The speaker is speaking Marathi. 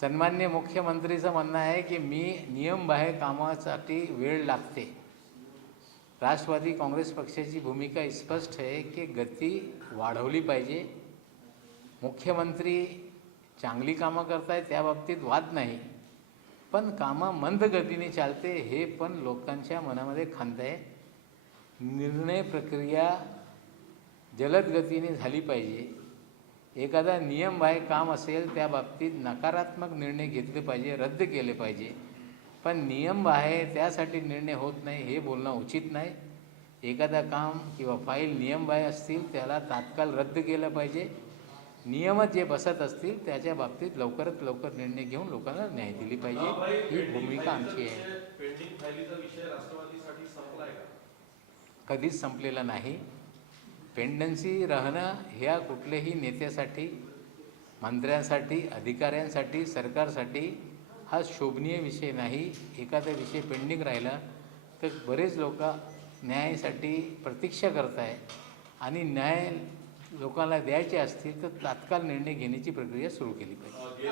सन्मान्य मुख्यमंत्रीचं म्हणणं आहे की मी नियमबाह्य कामासाठी वेळ लागते. राष्ट्रवादी काँग्रेस पक्षाची भूमिका स्पष्ट आहे की गती वाढवली पाहिजे. मुख्यमंत्री चांगली कामं करतायत त्या बाबतीत वाद नाही. पण कामं मंद गतीने चालते हे पण लोकांच्या मनामध्ये खंत आहे. निर्णय प्रक्रिया जलद गतीने झाली पाहिजे. एखादा नियमबाह्य काम असेल त्या बाबतीत नकारात्मक निर्णय घेतले पाहिजे रद्द केले पाहिजे. पण नियमबाह्य त्यासाठी निर्णय होत नाही हे बोलणं उचित नाही. एखादा काम किंवा फाईल नियमबाह्य असतील त्याला तात्काळ रद्द केलं पाहिजे. नियमच जे बसत असतील त्याच्या बाबतीत लवकरात लवकर निर्णय घेऊन लोकांना न्याय दिली पाहिजे. ही भूमिका आमची आहे. कधीच संपलेला नाही. पेंडन्सी राहणं ह्या कुठल्याही नेत्यासाठी मंत्र्यांसाठी अधिकाऱ्यांसाठी सरकारसाठी हा शोभनीय विषय नाही. एखादा विषय पेंडिंग राहिला तर बरेच लोक न्यायासाठी प्रतीक्षा करत आहे आणि न्याय लोकांना द्यायचे असतील तर तात्काळ निर्णय घेण्याची प्रक्रिया सुरू केली पाहिजे.